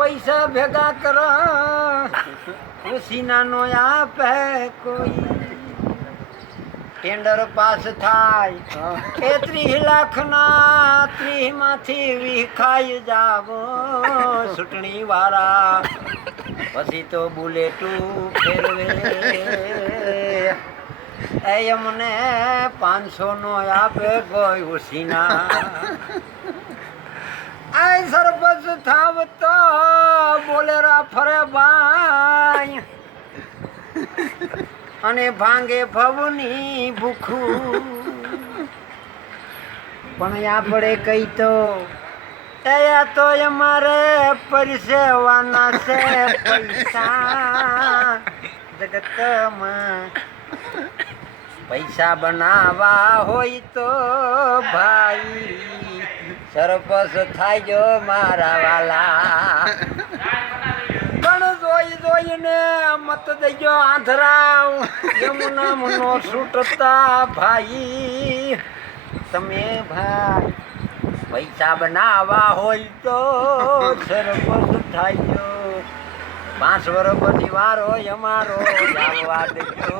પૈસા ભેગા કરો ઉસીના નો આપે કોઈ ટેન્ડર પાસ થાય 30 લાખના 30 માંથી વિખાઈ જાવો ચૂંટણી વાળા પછી તો બુલેટું ફેરવે એ અમને 500 નો આપે કોઈ ઉસીના આ સરપંચ થાવ તો બોલેરા ફરે બાય અને ભાંગે ભવની ભૂખું પણ આપણે કઈ તો તો અમારે પરસેવાના છે પૈસા જગતમાં પૈસા બનાવવા હોય તો ભાઈ સરપંચ થાય જો મારા વાલા પણ જોઈને મત દઈજો આંધરાવ યમુના મનો છૂટતા ભાઈ તમે ભાઈ પૈસા બનાવવા હોય તો સરપંચ થાય જો 5 વર્ષ પછી વારો અમારો લાવવા દેજો